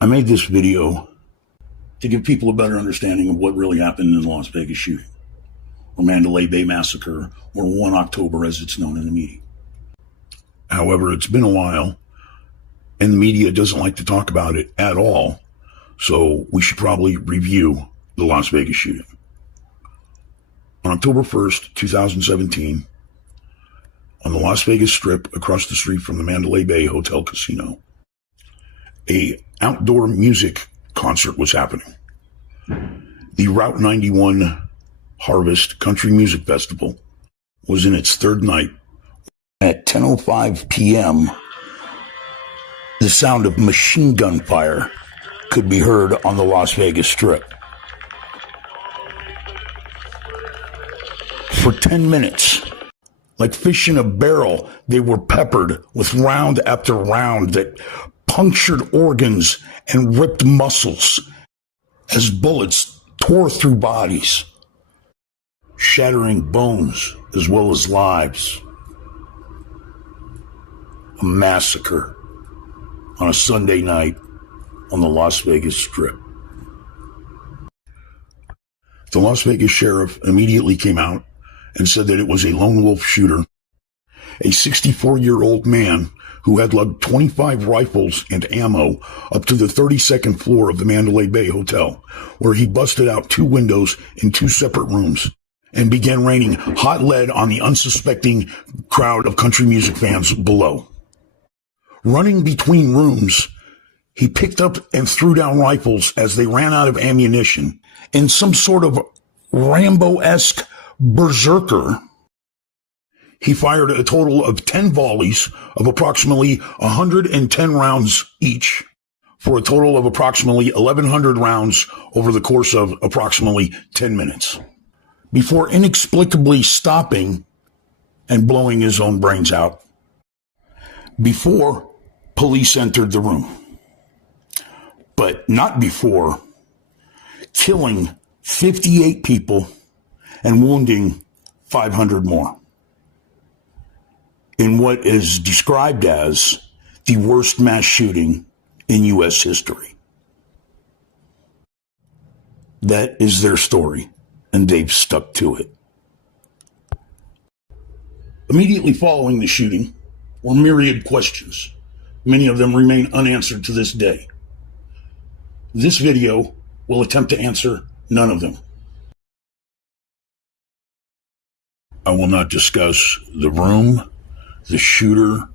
I made this video to give people a better understanding of what really happened in the Las Vegas shooting, or Mandalay Bay massacre, or oneOctObEr as it's known in the media. However, it's been a while, and the media doesn't like to talk about it at all, so we should probably review the Las Vegas shooting. On October 1st, 2017, on the Las Vegas Strip across the street from the Mandalay Bay Hotel Casino, an outdoor music concert was happening. The Route 91 Harvest Country Music Festival was in its third night. At 10:05 p.m., the sound of machine gun fire could be heard on the Las Vegas Strip. For 10 minutes, like fish in a barrel, they were peppered with round after round that punctured organs and ripped muscles as bullets tore through bodies, shattering bones as well as lives. A massacre on a Sunday night on the Las Vegas Strip. The Las Vegas sheriff immediately came out and said that it was a lone wolf shooter, a 64-year-old man who had lugged 25 rifles and ammo up to the 32nd floor of the Mandalay Bay Hotel, where he busted out 2 windows in 2 separate rooms and began raining hot lead on the unsuspecting crowd of country music fans below. Running between rooms, he picked up and threw down rifles as they ran out of ammunition. In some sort of Rambo-esque berserker, he fired a total of 10 volleys of approximately 110 rounds each, for a total of approximately 1,100 rounds over the course of approximately 10 minutes, before inexplicably stopping and blowing his own brains out before police entered the room, but not before killing 58 people and wounding 500 more in what is described as the worst mass shooting in U.S. history. That is their story, and they've stuck to it. Immediately following the shooting were myriad questions. Many of them remain unanswered to this day. This video will attempt to answer none of them. I will not discuss the room, the shooter,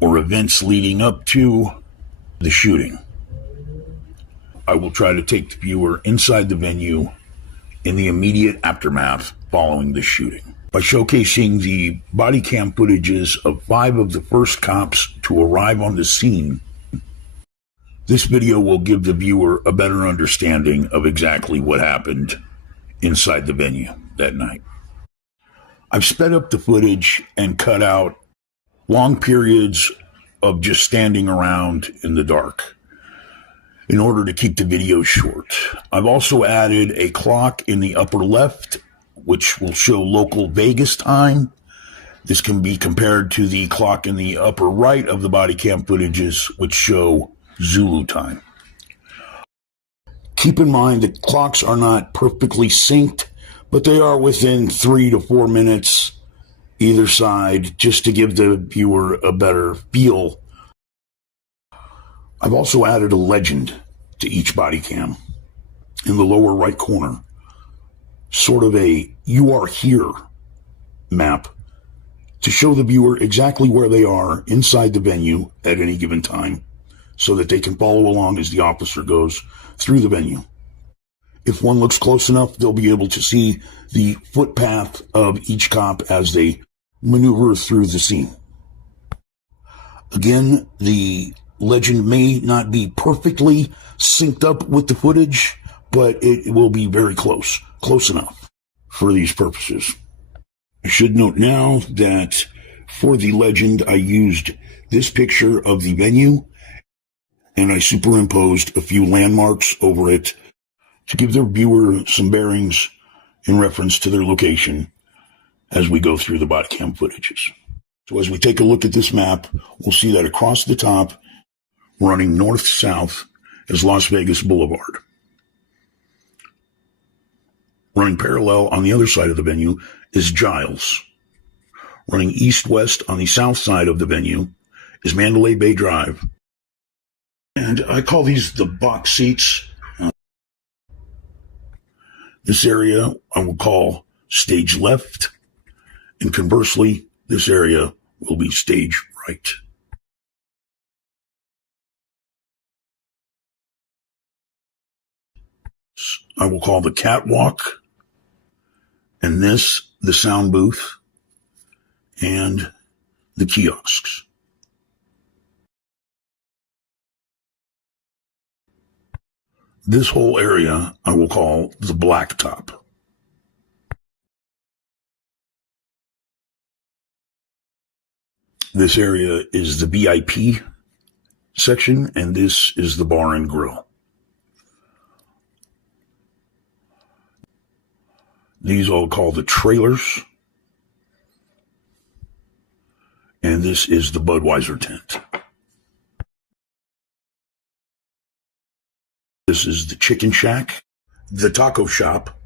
or events leading up to the shooting. I will try to take the viewer inside the venue in the immediate aftermath following the shooting, by showcasing the body cam footages of 5 of the first cops to arrive on the scene. This video will give the viewer a better understanding of exactly what happened inside the venue that night. I've sped up the footage and cut out long periods of just standing around in the dark in order to keep the video short. I've also added a clock in the upper left, which will show local Vegas time. This can be compared to the clock in the upper right of the body cam footages, which show Zulu time. Keep in mind that clocks are not perfectly synced, but they are within 3 to 4 minutes either side, just to give the viewer a better feel. I've also added a legend to each body cam in the lower right corner, sort of a "you are here" map, to show the viewer exactly where they are inside the venue at any given time, so that they can follow along as the officer goes through the venue. If one looks close enough, they'll be able to see the footpath of each cop as they maneuver through the scene. Again, the legend may not be perfectly synced up with the footage, but it will be very close enough for these purposes. I should note now that for the legend, I used this picture of the venue, and I superimposed a few landmarks over it to give the viewer some bearings in reference to their location as we go through the body cam footages. So as we take a look at this map, we'll see that across the top, running north-south is Las Vegas Boulevard. Running parallel on the other side of the venue is Giles. Running east-west on the south side of the venue is Mandalay Bay Drive. And I call these the box seats. This area I will call stage left, and conversely, this area will be stage right. I will call the catwalk, and this the sound booth, and the kiosks. This whole area I will call the blacktop. This area is the VIP section, and this is the bar and grill. These I'll call the trailers, and this is the Budweiser tent. This is the chicken shack, the taco shop.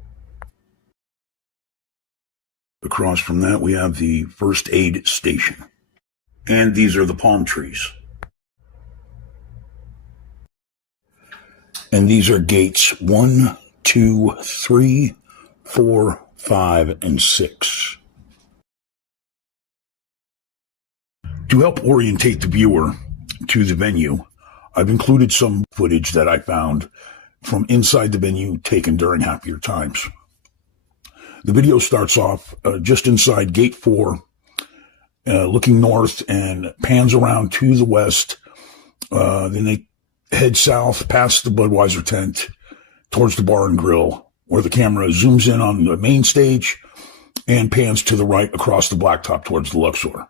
Across from that, we have the first aid station. And these are the palm trees. And these are gates 1, 2, 3, 4, 5, and 6. To help orientate the viewer to the venue, I've included some footage that I found from inside the venue taken during happier times. The video starts off just inside gate 4, looking north, and pans around to the west. Then they head south past the Budweiser tent towards the bar and grill, where the camera zooms in on the main stage and pans to the right across the blacktop towards the Luxor.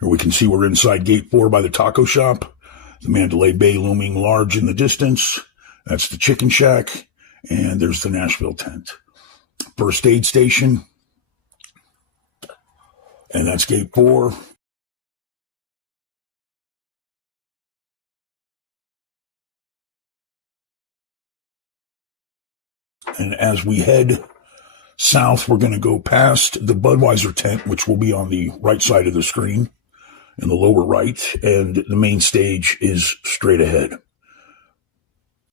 Here we can see we're inside gate 4 by the taco shop. The Mandalay Bay looming large in the distance. That's the chicken shack. And there's the Nashville tent. First aid station. And that's gate 4. And as we head south, we're going to go past the Budweiser tent, which will be on the right side of the screen, in the lower right, and the main stage is straight ahead.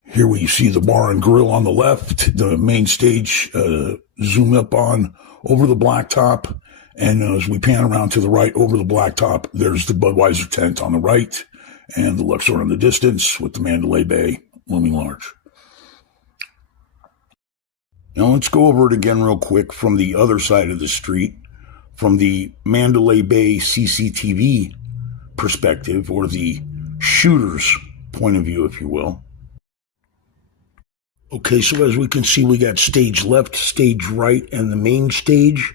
Here we see the bar and grill on the left, the main stage zoom up on over the blacktop, and as we pan around to the right over the blacktop, there's the Budweiser tent on the right, and the Luxor in the distance with the Mandalay Bay looming large. Now let's go over it again real quick from the other side of the street, from the Mandalay Bay CCTV perspective, or the shooter's point of view, if you will. Okay, so as we can see, we got stage left, stage right, and the main stage.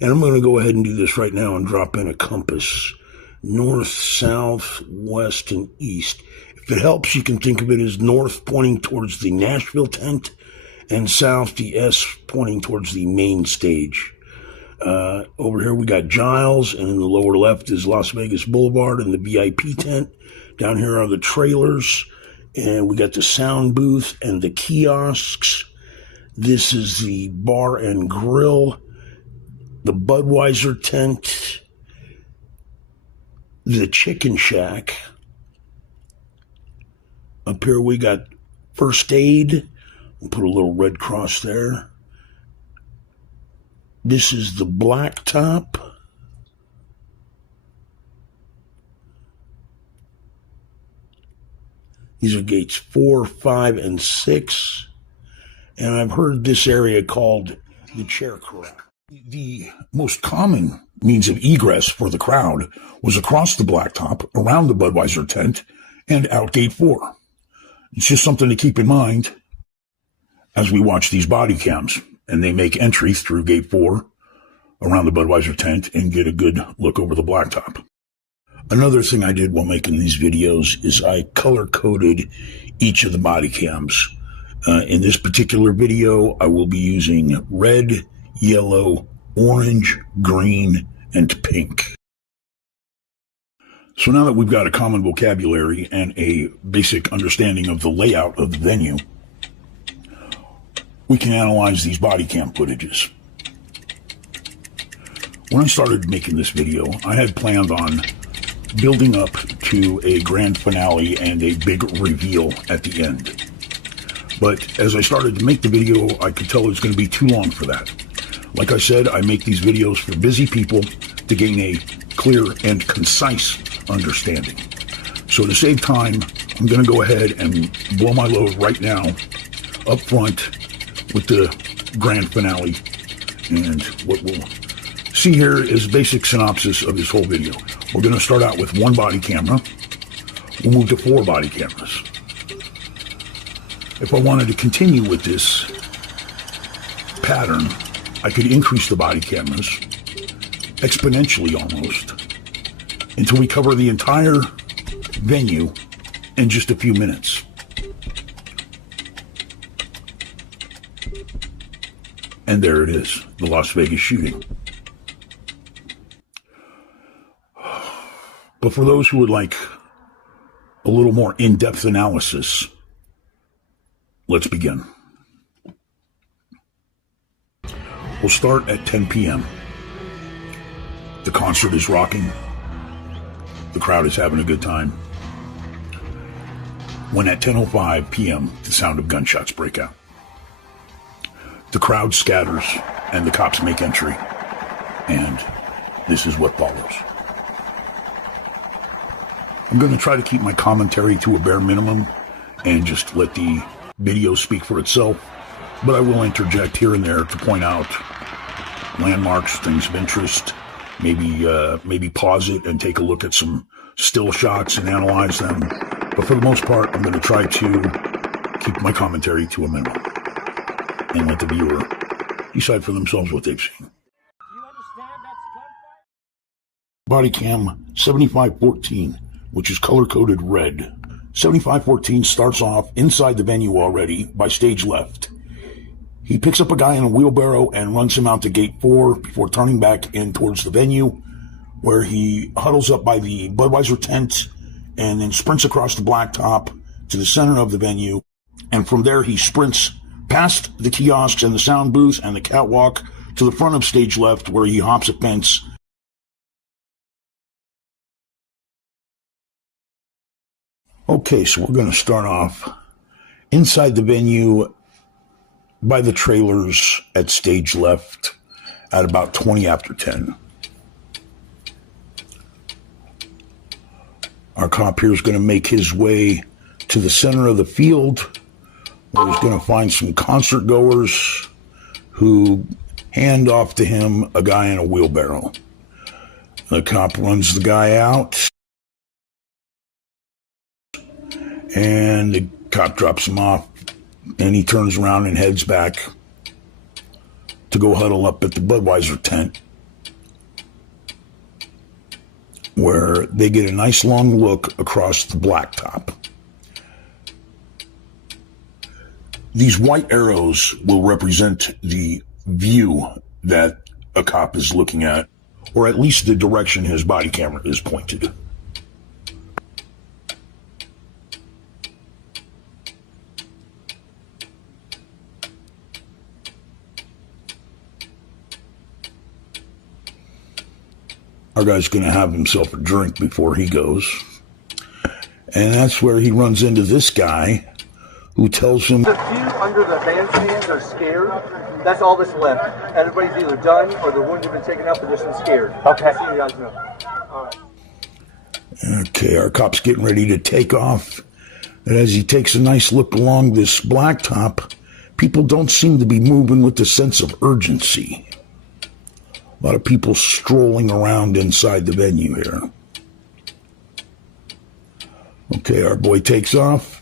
And I'm going to go ahead and do this right now and drop in a compass. North, south, west, and east. If it helps, you can think of it as north pointing towards the Nashville tent, and south, the S pointing towards the main stage. Over here we got Giles, and in the lower left is Las Vegas Boulevard and the VIP tent. Down here are the trailers, and we got the sound booth and the kiosks. This is the bar and grill, the Budweiser tent, the chicken shack. Up here we got first aid. We'll put a little red cross there. This is the blacktop. These are gates 4, 5, and 6. And I've heard this area called the chair corral. The most common means of egress for the crowd was across the blacktop, around the Budweiser tent, and out gate 4. It's just something to keep in mind as we watch these body cams, and they make entry through gate 4 around the Budweiser tent and get a good look over the blacktop. Another thing I did while making these videos is I color-coded each of the body cams. In this particular video, I will be using red, yellow, orange, green, and pink. So now that we've got a common vocabulary and a basic understanding of the layout of the venue, we can analyze these body cam footages. When I started making this video, I had planned on building up to a grand finale and a big reveal at the end. But as I started to make the video, I could tell it was going to be too long for that. Like I said, I make these videos for busy people to gain a clear and concise understanding. So to save time, I'm going to go ahead and blow my load right now up front with the grand finale. And what we'll see here is a basic synopsis of this whole video. We're going to start out with one body camera. We'll move to 4 body cameras. If I wanted to continue with this pattern, I could increase the body cameras exponentially almost until we cover the entire venue in just a few minutes. And there it is, the Las Vegas shooting. But for those who would like a little more in-depth analysis, let's begin. We'll start at 10 p.m. The concert is rocking. The crowd is having a good time. When at 10:05 p.m., the sound of gunshots break out. The crowd scatters and the cops make entry. And this is what follows. I'm going to try to keep my commentary to a bare minimum and just let the video speak for itself, but I will interject here and there to point out landmarks, things of interest, maybe pause it and take a look at some still shots and analyze them. But for the most part, I'm going to try to keep my commentary to a minimum and let the viewer decide for themselves what they've seen. Body cam 7514, which is color-coded red. 7514 starts off inside the venue already by stage left. He picks up a guy in a wheelbarrow and runs him out to gate 4 before turning back in towards the venue, where he huddles up by the Budweiser tent and then sprints across the blacktop to the center of the venue. And from there, he sprints past the kiosks and the sound booth and the catwalk to the front of stage left, where he hops a fence. Okay, so we're going to start off inside the venue by the trailers at stage left at about 20 after 10. Our cop here is going to make his way to the center of the field, where he's going to find some concertgoers who hand off to him a guy in a wheelbarrow. The cop runs the guy out, and the cop drops him off, and he turns around and heads back to go huddle up at the Budweiser tent, where they get a nice long look across the blacktop. These white arrows will represent the view that a cop is looking at, or at least the direction his body camera is pointed. Our guy's going to have himself a drink before he goes. And that's where he runs into this guy who tells him... The few under the bandstands are scared. That's all that's left. Everybody's either done or the wounds have been taken up and they're still scared. Okay. So you guys know. All right. Okay, our cop's getting ready to take off. And as he takes a nice look along this blacktop, people don't seem to be moving with a sense of urgency. A lot of people strolling around inside the venue here. Okay, our boy takes off.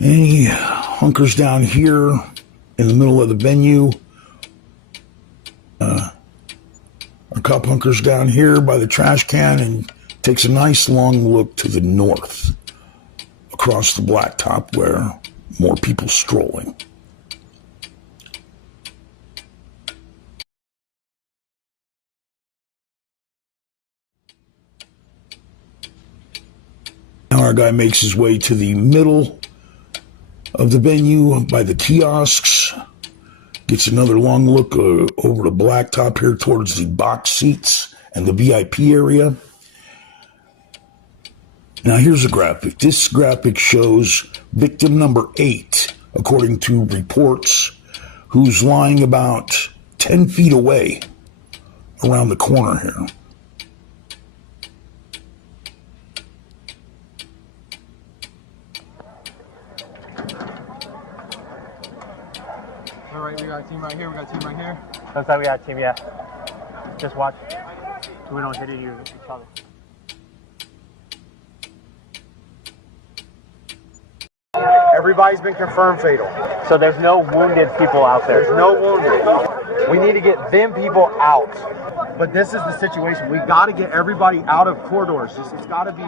And he hunkers down here in the middle of the venue. Our cop hunkers down here by the trash can and takes a nice long look to the north across the blacktop where more people strolling. Our guy makes his way to the middle of the venue by the kiosks. Gets another long look over the blacktop here towards the box seats and the VIP area. Now here's a graphic. This graphic shows victim number 8, according to reports, who's lying about 10 feet away around the corner here. All right, we got a team right here. We got a team right here. Looks like we got a team, yeah. Just watch so we don't hit each other. Everybody's been confirmed fatal. So there's no wounded people out there. There's no wounded. We need to get them people out. But this is the situation. We got to get everybody out of corridors. It's got to be.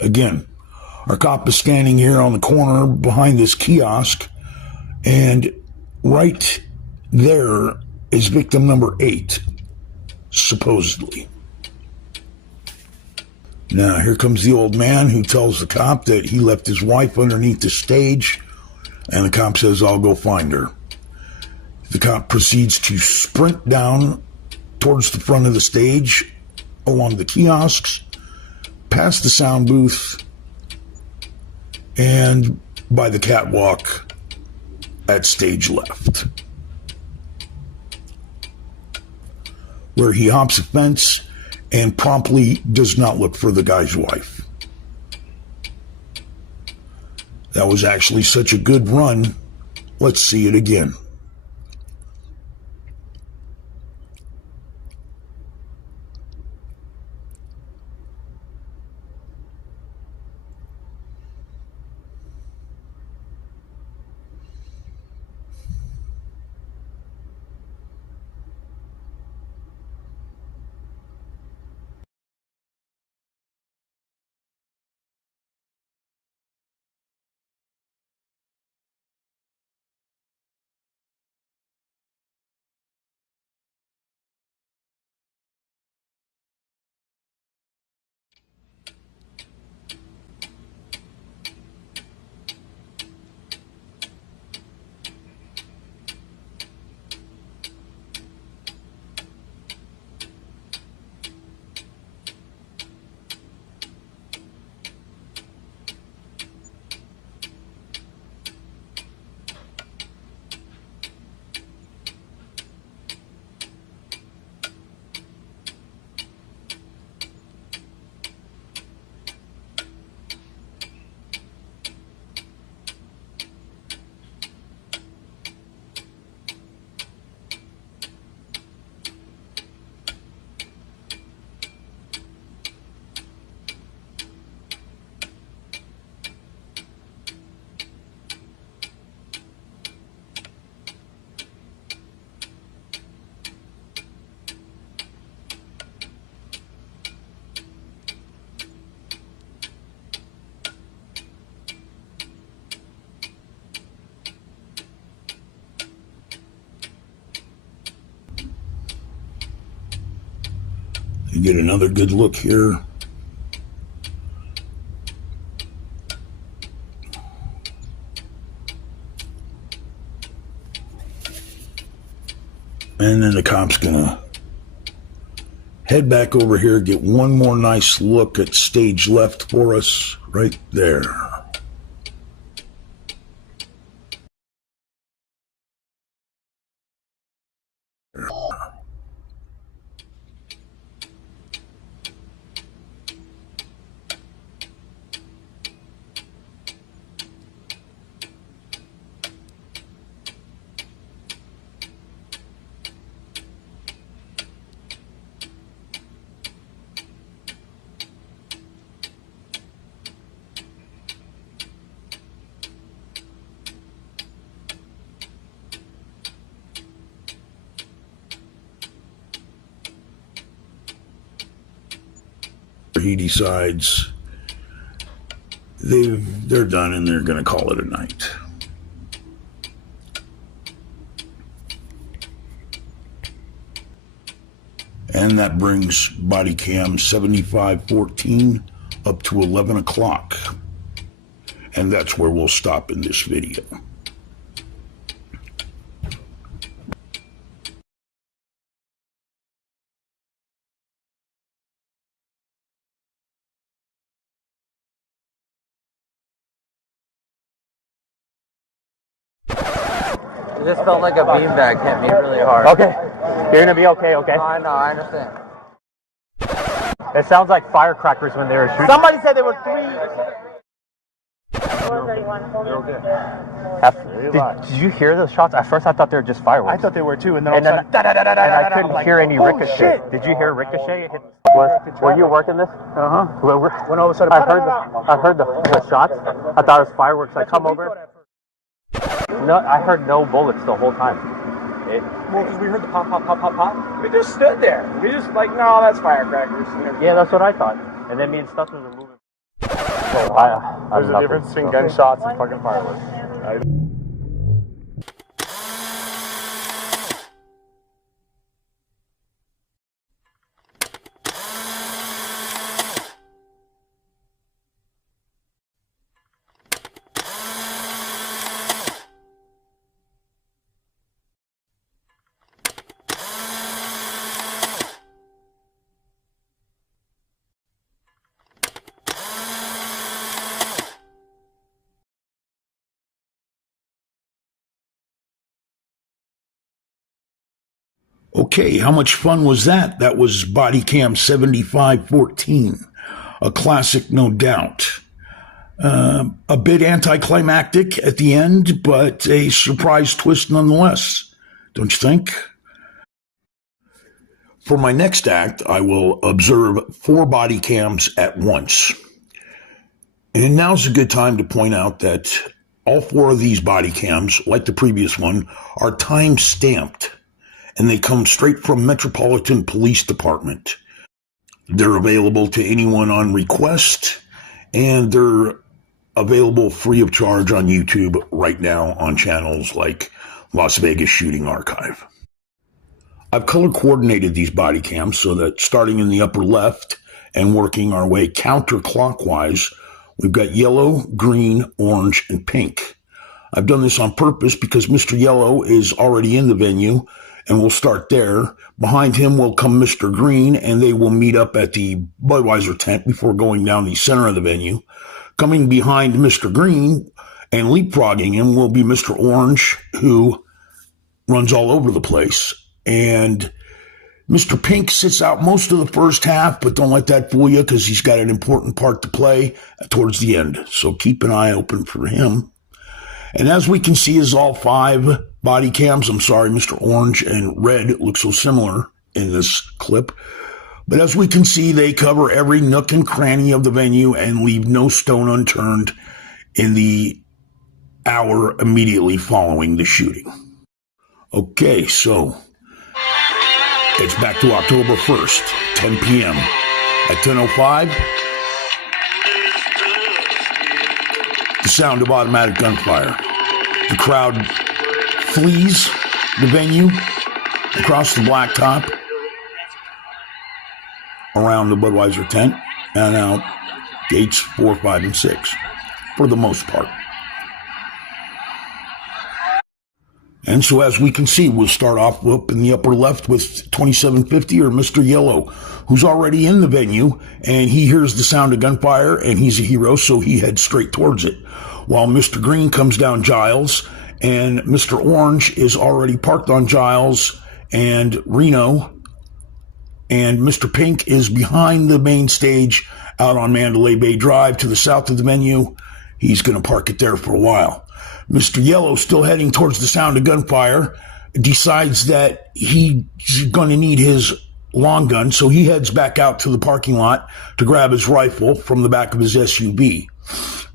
Again, our cop is standing here on the corner behind this kiosk, and right there is victim number 8, supposedly. Now, here comes the old man who tells the cop that he left his wife underneath the stage, and the cop says, "I'll go find her." The cop proceeds to sprint down towards the front of the stage, along the kiosks, past the sound booth, and by the catwalk at stage left, where he hops a fence and promptly does not look for the guy's wife. That was actually such a good run. Let's see it again. You get another good look here. And then the cop's gonna head back over here, get one more nice look at stage left for us, right there. He decides they're done and they're going to call it a night. And that brings bodycam 7514 up to 11 o'clock. And that's where we'll stop in this video. It just felt like a beanbag hit me really hard. Okay. You're gonna be okay, okay? No, I know, I understand. It sounds like firecrackers when they were shooting. Somebody said there were 3. Did you hear those shots? At first I thought they were just fireworks. I thought they were too, and then And all of a sudden, and I couldn't like, hear any oh, ricochet. shit. Did you hear ricochet? Were you working this? Uh-huh. When all of a sudden I heard the shots. I thought it was fireworks. I come over. No, I heard no bullets the whole time. Well, because we heard the pop, pop, pop, pop, pop. We just stood there. We just like, no, that's firecrackers. Yeah, that's what I thought. And then me and Stuffman were moving. There's a difference between gunshots and fucking fireworks. Okay, how much fun was that? That was bodycam 7514. A classic, no doubt. A bit anticlimactic at the end, but a surprise twist nonetheless. Don't you think? For my next act, I will observe 4 body cams at once. And now's a good time to point out that all 4 of these body cams, like the previous one, are time-stamped, and they come straight from Metropolitan Police Department. They're available to anyone on request, and they're available free of charge on YouTube right now on channels like Las Vegas Shooting Archive. I've color coordinated these body cams so that starting in the upper left and working our way counterclockwise, we've got yellow, green, orange, and pink. I've done this on purpose because Mr. Yellow is already in the venue, and we'll start there. Behind him will come Mr. Green, and they will meet up at the Budweiser tent before going down the center of the venue. Coming behind Mr. Green and leapfrogging him will be Mr. Orange, who runs all over the place. And Mr. Pink sits out most of the first half, but don't let that fool you because he's got an important part to play towards the end. So keep an eye open for him. And as we can see, as all 5 body cams, I'm sorry, Mr. Orange and Red look so similar in this clip. But as we can see, they cover every nook and cranny of the venue and leave no stone unturned in the hour immediately following the shooting. Okay, so it's back to October 1st, 10 p.m. At 10:05, the sound of automatic gunfire. The crowd flees the venue across the blacktop around the Budweiser tent and out gates 4, 5, and 6 for the most part. And so as we can see, we'll start off up in the upper left with 2750 or Mr. Yellow, who's already in the venue, and he hears the sound of gunfire, and he's a hero, so he heads straight towards it. While Mr. Green comes down Giles, and Mr. Orange is already parked on Giles and Reno, and Mr. Pink is behind the main stage out on Mandalay Bay Drive to the south of the venue. He's going to park it there for a while. Mr. Yellow, still heading towards the sound of gunfire, decides that he's going to need his long gun, so he heads back out to the parking lot to grab his rifle from the back of his SUV.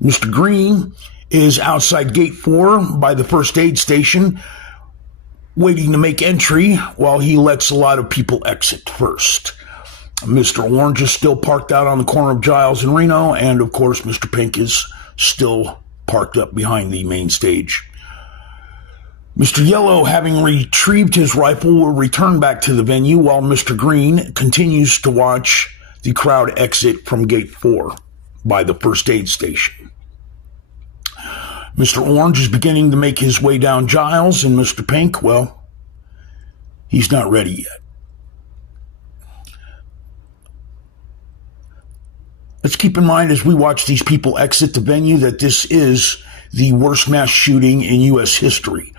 Mr. Green is outside Gate 4 by the first aid station, waiting to make entry while he lets a lot of people exit first. Mr. Orange is still parked out on the corner of Giles and Reno, and of course Mr. Pink is still parked up behind the main stage. Mr. Yellow, having retrieved his rifle, will return back to the venue while Mr. Green continues to watch the crowd exit from Gate 4 by the first aid station. Mr. Orange is beginning to make his way down Giles, and Mr. Pink, well, he's not ready yet. Let's keep in mind as we watch these people exit the venue that this is the worst mass shooting in U.S. history.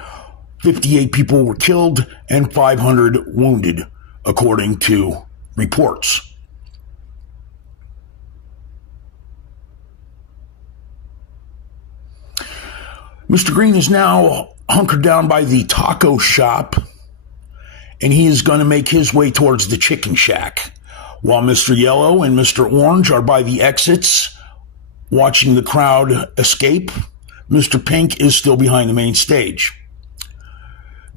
58 people were killed and 500 wounded, according to reports. Mr. Green is now hunkered down by the taco shop, and he is going to make his way towards the chicken shack. While Mr. Yellow and Mr. Orange are by the exits, watching the crowd escape, Mr. Pink is still behind the main stage.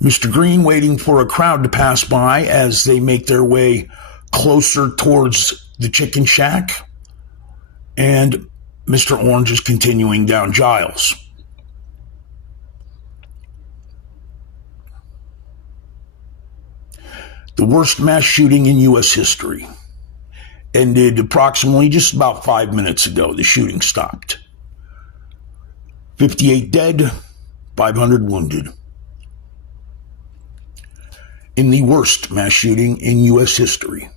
Mr. Green waiting for a crowd to pass by as they make their way closer towards the chicken shack, and Mr. Orange is continuing down Giles. The worst mass shooting in U.S. history ended approximately just about 5 minutes ago. The shooting stopped. 58 dead, 500 wounded. In the worst mass shooting in U.S. history.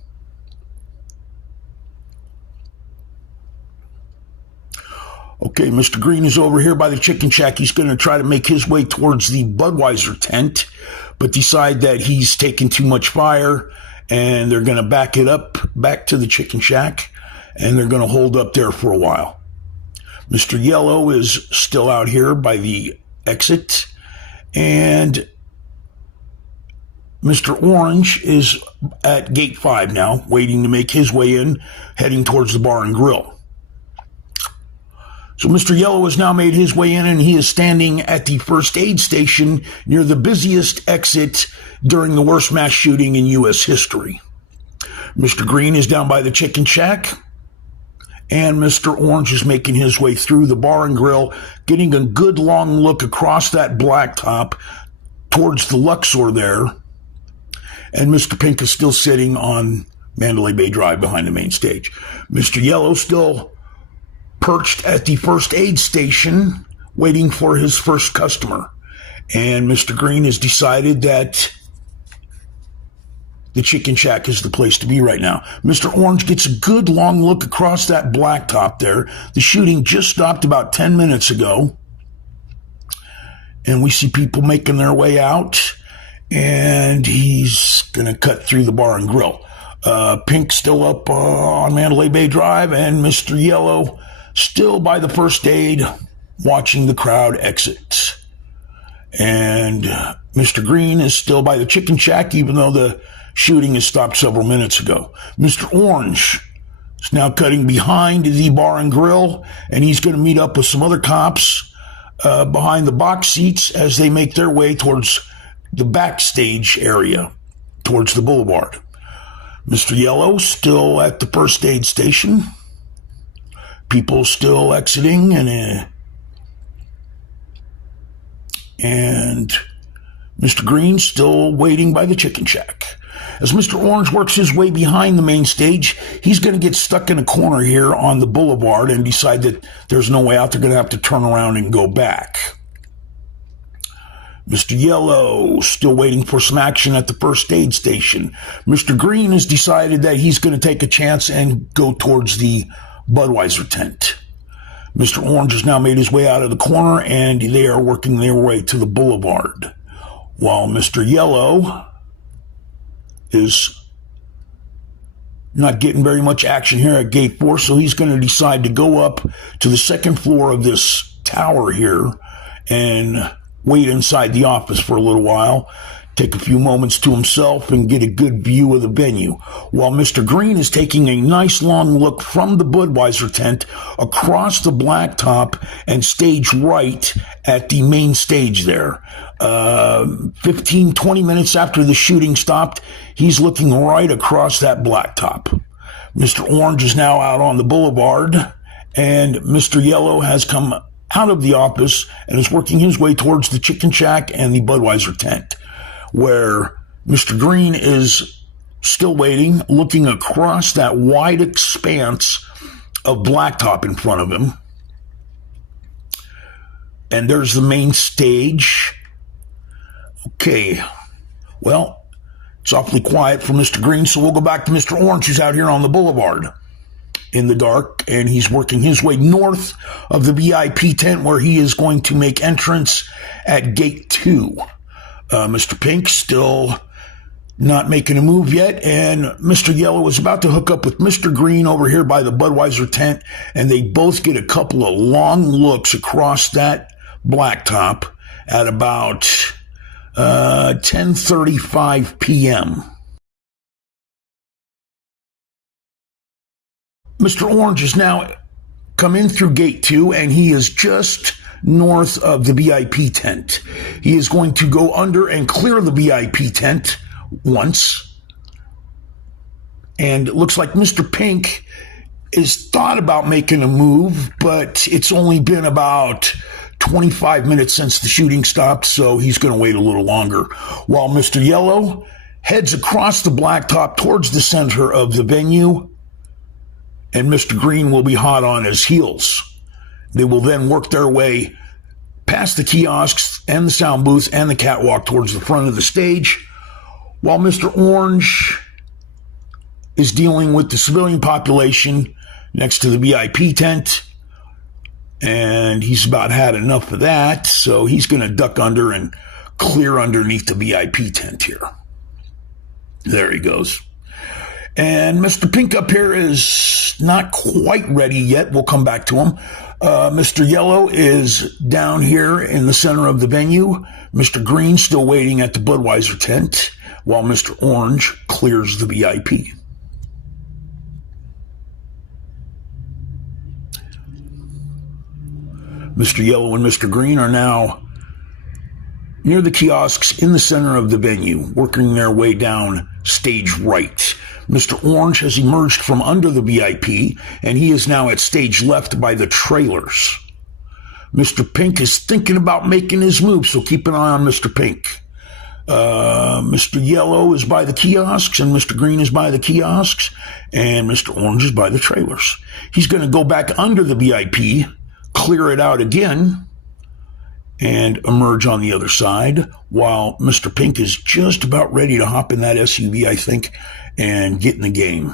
Okay, Mr. Green is over here by the chicken shack. He's going to try to make his way towards the Budweiser tent, but decide that he's taken too much fire, and they're going to back it up back to the chicken shack, and they're going to hold up there for a while. Mr. Yellow is still out here by the exit, and Mr. Orange is at Gate 5 now, waiting to make his way in, heading towards the bar and grill. So Mr. Yellow has now made his way in, and he is standing at the first aid station near the busiest exit during the worst mass shooting in U.S. history. Mr. Green is down by the chicken shack, and Mr. Orange is making his way through the bar and grill, getting a good long look across that blacktop towards the Luxor there. And Mr. Pink is still sitting on Mandalay Bay Drive behind the main stage. Mr. Yellow still perched at the first aid station, waiting for his first customer. And Mr. Green has decided that the chicken shack is the place to be right now. Mr. Orange gets a good long look across that blacktop there. The shooting just stopped about 10 minutes ago. And we see people making their way out. And he's going to cut through the bar and grill. Pink still up on Mandalay Bay Drive, and Mr. Yellow still by the first aid, watching the crowd exit. And Mr. Green is still by the chicken shack, even though the shooting has stopped several minutes ago. Mr. Orange is now cutting behind the bar and grill, and he's going to meet up with some other cops behind the box seats as they make their way towards the backstage area, towards the boulevard. Mr. Yellow still at the first aid station. People still exiting, and Mr. Green still waiting by the chicken shack. As Mr. Orange works his way behind the main stage, he's going to get stuck in a corner here on the boulevard and decide that there's no way out. They're going to have to turn around and go back. Mr. Yellow still waiting for some action at the first aid station. Mr. Green has decided that he's going to take a chance and go towards the Budweiser tent. Mr. Orange has now made his way out of the corner, and they are working their way to the boulevard, while Mr. Yellow is not getting very much action here at Gate 4, so he's going to decide to go up to the second floor of this tower here and wait inside the office for a little while, take a few moments to himself, and get a good view of the venue, while Mr. Green is taking a nice long look from the Budweiser tent across the blacktop and stage right at the main stage there. 15, 20 minutes after the shooting stopped, he's looking right across that blacktop. Mr. Orange is now out on the boulevard, and Mr. Yellow has come out of the office and is working his way towards the Chicken Shack and the Budweiser tent, where Mr. Green is still waiting, looking across that wide expanse of blacktop in front of him. And there's the main stage. Okay, well, it's awfully quiet for Mr. Green, so we'll go back to Mr. Orange, who's out here on the boulevard in the dark, and he's working his way north of the VIP tent, where he is going to make entrance at Gate 2. Mr. Pink still not making a move yet, and Mr. Yellow is about to hook up with Mr. Green over here by the Budweiser tent, and they both get a couple of long looks across that blacktop at about 10:35 p.m. Mr. Orange has now come in through Gate 2, and he is just north of the VIP tent. He is going to go under and clear the VIP tent once. And it looks like Mr. Pink has thought about making a move, but it's only been about 25 minutes since the shooting stopped, so he's going to wait a little longer. While Mr. Yellow heads across the blacktop towards the center of the venue, and Mr. Green will be hot on his heels. They will then work their way past the kiosks and the sound booth and the catwalk towards the front of the stage, while Mr. Orange is dealing with the civilian population next to the VIP tent, and he's about had enough of that, so he's going to duck under and clear underneath the VIP tent here. There he goes. And Mr. Pink up here is not quite ready yet. We'll come back to him. Mr. Yellow is down here in the center of the venue. Mr. Green still waiting at the Budweiser tent, while Mr. Orange clears the VIP. Mr. Yellow and Mr. Green are now near the kiosks in the center of the venue, working their way down stage right. Mr. Orange has emerged from under the VIP, and he is now at stage left by the trailers. Mr. Pink is thinking about making his move, so keep an eye on Mr. Pink. Mr. Yellow is by the kiosks, and Mr. Green is by the kiosks, and Mr. Orange is by the trailers. He's going to go back under the VIP, clear it out again, and emerge on the other side, while Mr. Pink is just about ready to hop in that SUV, I think, and get in the game.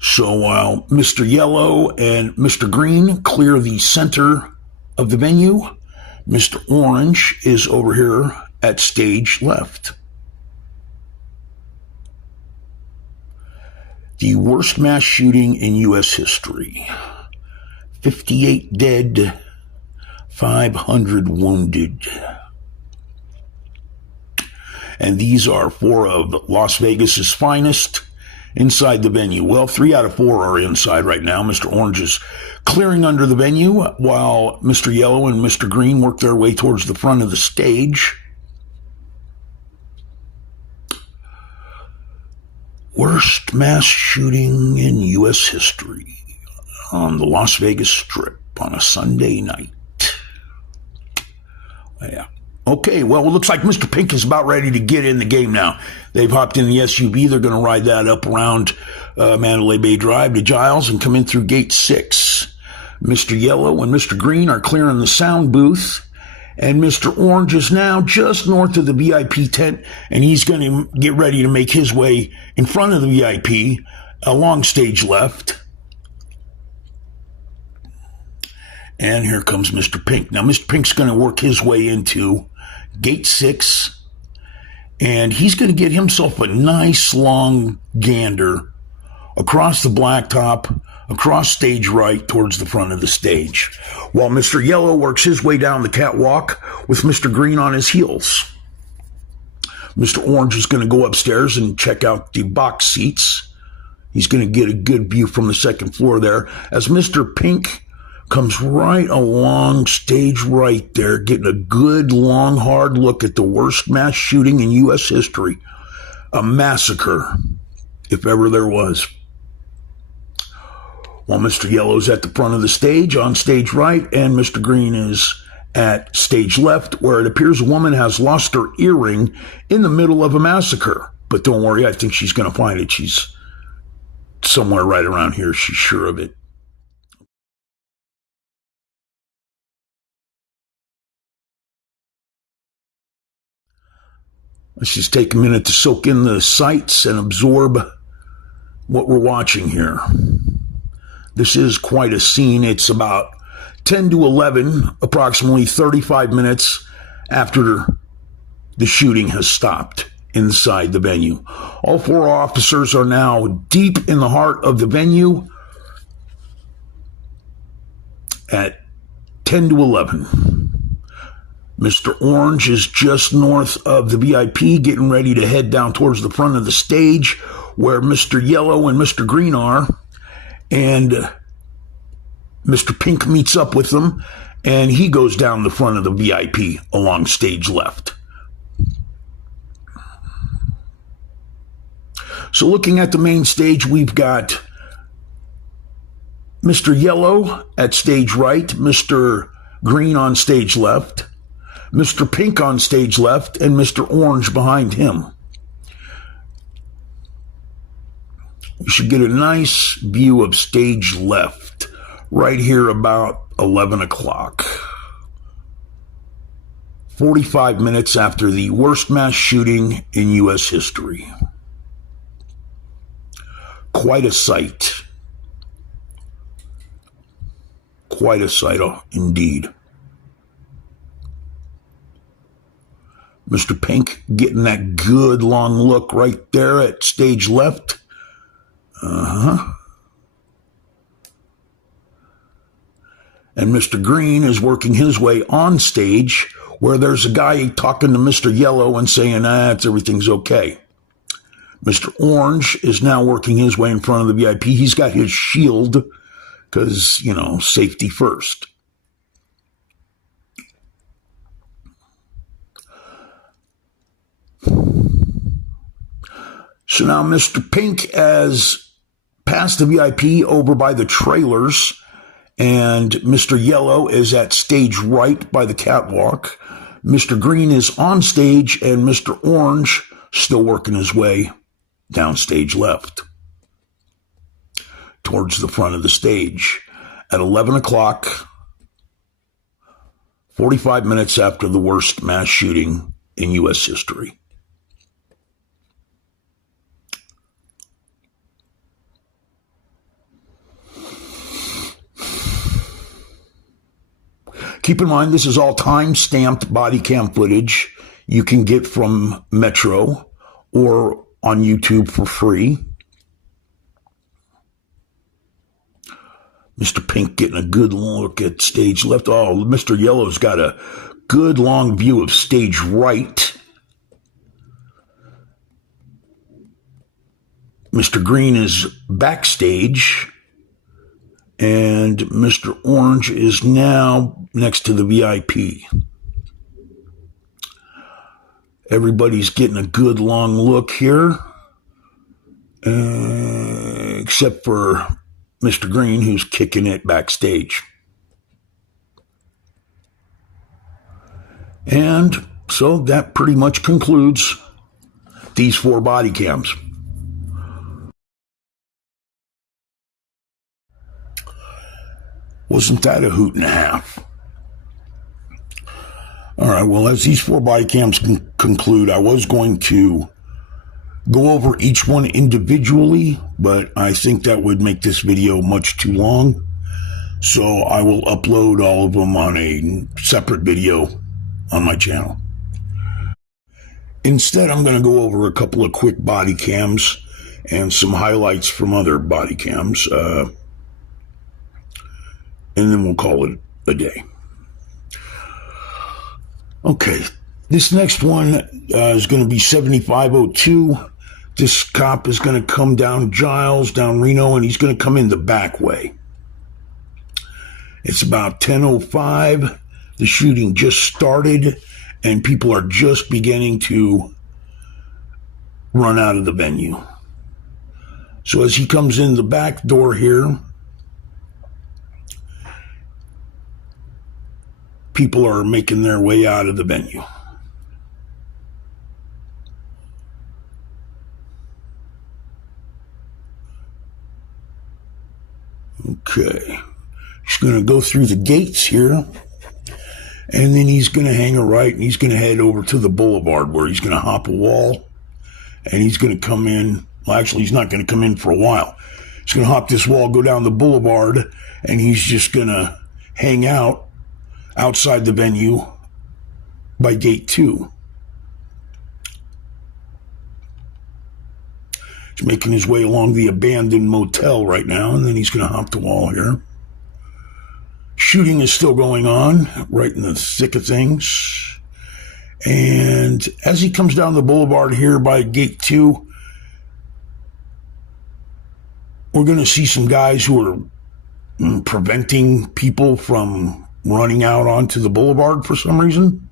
So while Mr. Yellow and Mr. Green clear the center of the venue, Mr. Orange is over here at stage left. The worst mass shooting in U.S. history. 58 dead, 500 wounded. And these are 4 of Las Vegas's finest inside the venue. Well, 3 out of 4 are inside right now. Mr. Orange is clearing under the venue, while Mr. Yellow and Mr. Green work their way towards the front of the stage. Worst mass shooting in U.S. history on the Las Vegas Strip on a Sunday night. Yeah. Okay, well, it looks like Mr. Pink is about ready to get in the game now. They've hopped in the SUV. They're going to ride that up around Mandalay Bay Drive to Giles and come in through Gate 6. Mr. Yellow and Mr. Green are clearing the sound booth, And Mr. Orange is now just north of the VIP tent, and he's going to get ready to make his way in front of the VIP along stage left. And here comes Mr. Pink. Now, Mr. Pink's going to work his way into gate 6, and he's going to get himself a nice long gander across the blacktop, across stage right towards the front of the stage, while Mr. Yellow works his way down the catwalk with Mr. Green on his heels. Mr. Orange is going to go upstairs and check out the box seats. He's going to get a good view from the second floor there as Mr. Pink comes right along stage right there, getting a good, long, hard look at the worst mass shooting in U.S. history. A massacre, if ever there was. While Mr. Yellow's at the front of the stage, on stage right, and Mr. Green is at stage left, where it appears a woman has lost her earring in the middle of a massacre. But don't worry, I think she's going to find it. She's somewhere right around here. She's sure of it. Let's just take a minute to soak in the sights and absorb what we're watching here. This is quite a scene. It's about 10 to 11, approximately 35 minutes after the shooting has stopped inside the venue. All 4 officers are now deep in the heart of the venue at 10 to 11. Mr. Orange is just north of the VIP, getting ready to head down towards the front of the stage where Mr. Yellow and Mr. Green are. And Mr. Pink meets up with them, and he goes down the front of the VIP along stage left. So looking at the main stage, we've got Mr. Yellow at stage right, Mr. Green on stage left, Mr. Pink on stage left, and Mr. Orange behind him. We should get a nice view of stage left right here about 11 o'clock. 45 minutes after the worst mass shooting in U.S. history. Quite a sight. Quite a sight, indeed. Mr. Pink getting that good long look right there at stage left. And Mr. Green is working his way on stage where there's a guy talking to Mr. Yellow and saying, everything's okay. Mr. Orange is now working his way in front of the VIP. He's got his shield because, safety first. So now Mr. Pink has passed the VIP over by the trailers, and Mr. Yellow is at stage right by the catwalk. Mr. Green is on stage, and Mr. Orange still working his way down stage left towards the front of the stage at 11 o'clock, 45 minutes after the worst mass shooting in U.S. history. Keep in mind, this is all time-stamped body cam footage you can get from Metro or on YouTube for free. Mr. Pink getting a good look at stage left. Oh, Mr. Yellow's got a good long view of stage right. Mr. Green is backstage. And Mr. Orange is now next to the VIP. Everybody's getting a good long look here. Except for Mr. Green, who's kicking it backstage. And so that pretty much concludes these 4 body cams. Wasn't that a hoot and a half? All right, well, as these 4 body cams conclude, I was going to go over each one individually, but I think that would make this video much too long. So I will upload all of them on a separate video on my channel. Instead, I'm going to go over a couple of quick body cams and some highlights from other body cams, and then we'll call it a day. Okay, this next one is going to be 7502. This cop is going to come down Giles, down Reno, and he's going to come in the back way. It's about 10:05. The shooting just started, and people are just beginning to run out of the venue. So as he comes in the back door here, people are making their way out of the venue. Okay. He's going to go through the gates here, and then he's going to hang a right, and he's going to head over to the boulevard where he's going to hop a wall, and he's going to come in. Well, actually, he's not going to come in for a while. He's going to hop this wall, go down the boulevard, and he's just going to hang out outside the venue by gate 2. He's making his way along the abandoned motel right now, and then he's going to hop the wall here. Shooting is still going on, right in the thick of things. And as he comes down the boulevard here by gate 2, we're going to see some guys who are preventing people from running out onto the boulevard for some reason.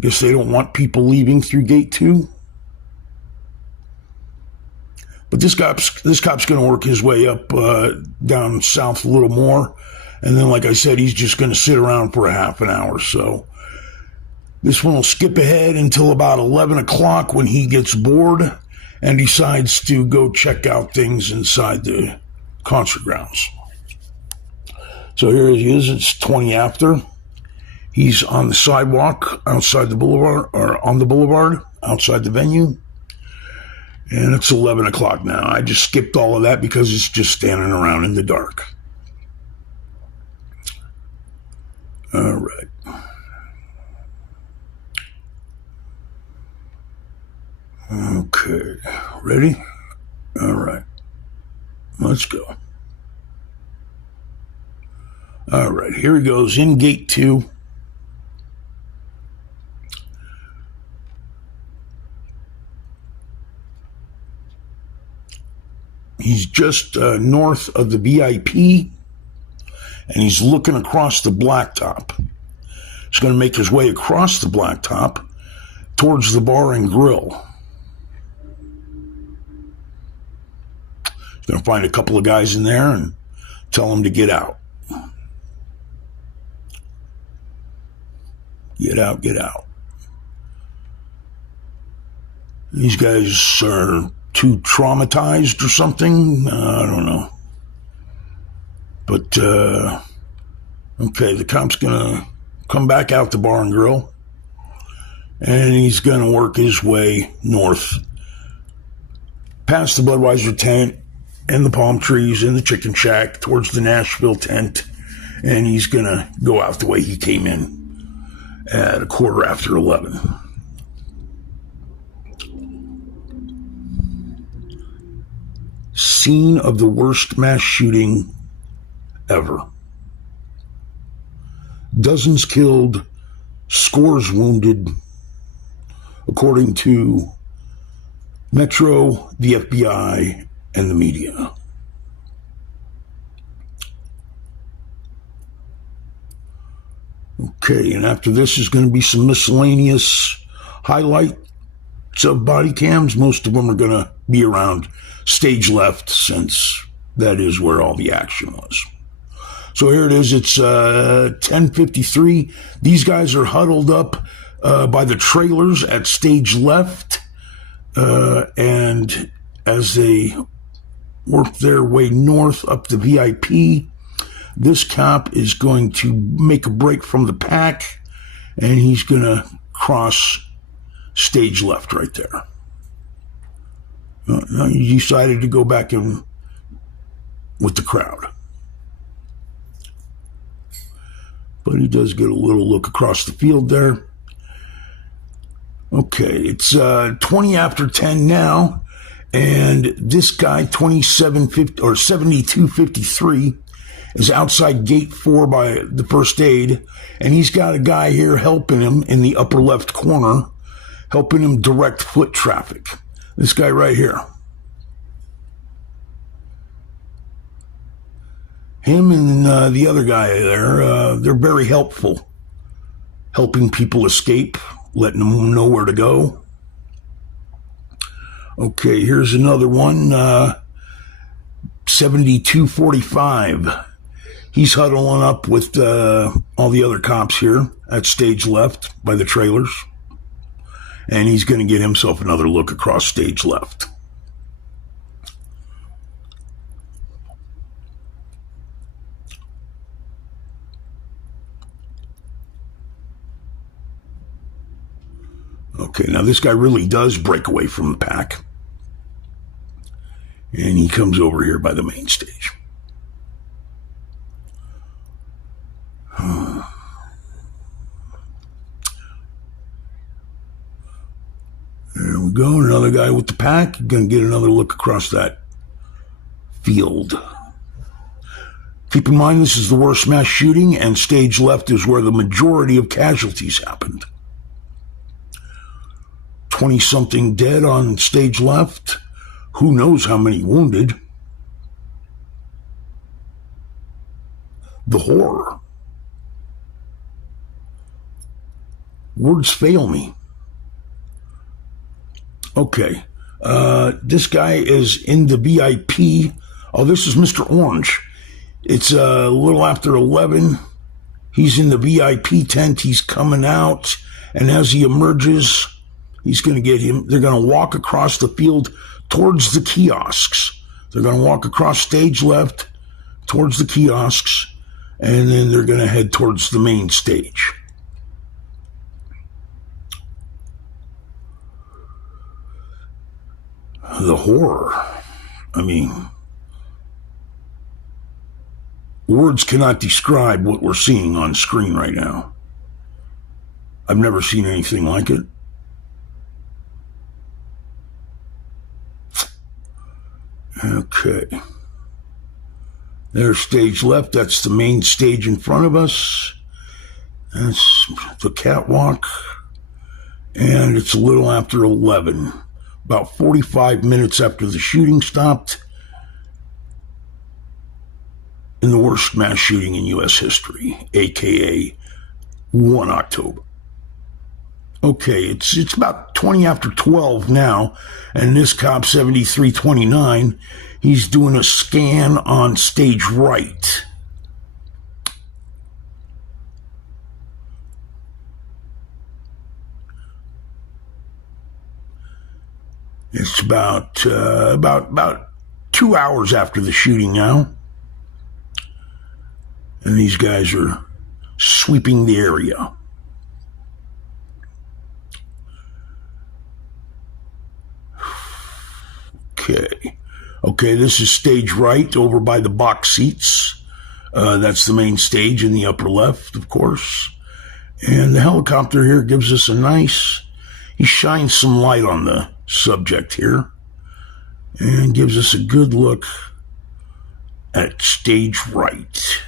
Guess they don't want people leaving through gate 2. But this cop's going to work his way up down south a little more. And then, like I said, he's just going to sit around for a half an hour. So this one will skip ahead until about 11 o'clock when he gets bored and decides to go check out things inside the concert grounds. So here he is. It's 20 after. He's on the sidewalk outside the boulevard, or on the boulevard outside the venue. And it's 11 o'clock now. I just skipped all of that because it's just standing around in the dark. All right. Okay. Ready? All right. Let's go. All right. Here he goes in gate 2. He's just north of the VIP, and he's looking across the blacktop. He's going to make his way across the blacktop towards the bar and grill. He's going to find a couple of guys in there and tell them to get out. Get out, get out. These guys are too traumatized or something. I don't know. But, okay, the cop's going to come back out the bar and grill, and he's going to work his way north, past the Budweiser tent and the palm trees and the chicken shack towards the Nashville tent, and he's going to go out the way he came in at 11:15. Scene of the worst mass shooting ever. Dozens killed, scores wounded, according to Metro, the FBI, and the media. Okay, and after this is going to be some miscellaneous highlights of body cams. Most of them are going to be around stage left, since that is where all the action was. So here it is. It's 10:53. These guys are huddled up by the trailers at stage left, and as they work their way north up the VIP, this cop is going to make a break from the pack and he's going to cross stage left right there. He decided to go back in with the crowd. But he does get a little look across the field there. Okay, it's 20 after 10 now, and this guy, 2750 or 7253, is outside gate 4 by the first aid, and he's got a guy here helping him in the upper left corner, helping him direct foot traffic. This guy right here. Him and the other guy there, they're very helpful, helping people escape, letting them know where to go. Okay, here's another one, 7245. He's huddling up with all the other cops here at stage left by the trailers. And he's going to get himself another look across stage left. Okay, now this guy really does break away from the pack. And he comes over here by the main stage. There we go, another guy with the pack. Gonna get another look across that field. Keep in mind, this is the worst mass shooting, and stage left is where the majority of casualties happened. 20-something dead on stage left. Who knows how many wounded? The horror. Words fail me. Okay. This guy is in the VIP. Oh, this is Mr. Orange. It's a little after 11. He's in the VIP tent. He's coming out. And as he emerges, he's going to get him. They're going to walk across the field towards the kiosks. They're going to walk across stage left towards the kiosks. And then they're going to head towards the main stage. The horror. I mean, words cannot describe what we're seeing on screen right now. I've never seen anything like it. Okay. There's stage left. That's the main stage in front of us. That's the catwalk. And it's a little after 11. About 45 minutes after the shooting stopped in the worst mass shooting in U.S. history, a.k.a. oNe. Okay, it's about 20 after 12 now, and this cop, 7329, he's doing a scan on stage right. It's about 2 hours after the shooting now. And these guys are sweeping the area. Okay, this is stage right over by the box seats. That's the main stage in the upper left, of course. And the helicopter here gives us a nice, he shines some light on the subject here and gives us a good look at stage right.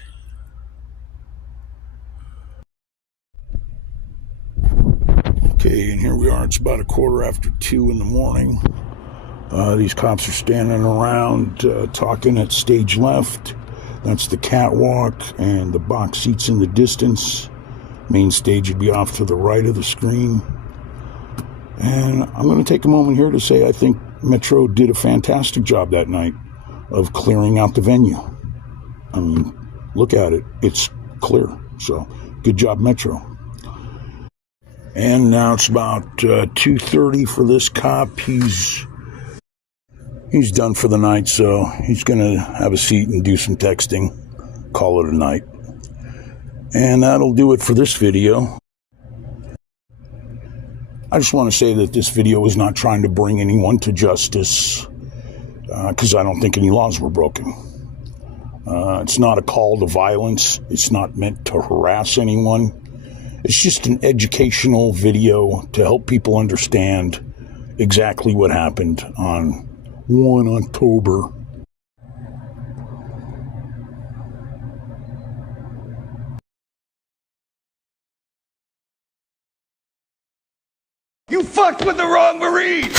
Okay, and here we are. It's about 2:15 in the morning. These cops are standing around talking at stage left. That's the catwalk and the box seats in the distance. Main stage would be off to the right of the screen. And I'm going to take a moment here to say I think Metro did a fantastic job that night of clearing out the venue. I mean, look at it. It's clear. So, good job, Metro. And now it's about 2:30 for this cop. He's done for the night, so he's going to have a seat and do some texting. Call it a night. And that'll do it for this video. I just want to say that this video is not trying to bring anyone to justice, because I don't think any laws were broken. It's not a call to violence. It's not meant to harass anyone. It's just an educational video to help people understand exactly what happened on oCtObEr. You fucked with the wrong Marine!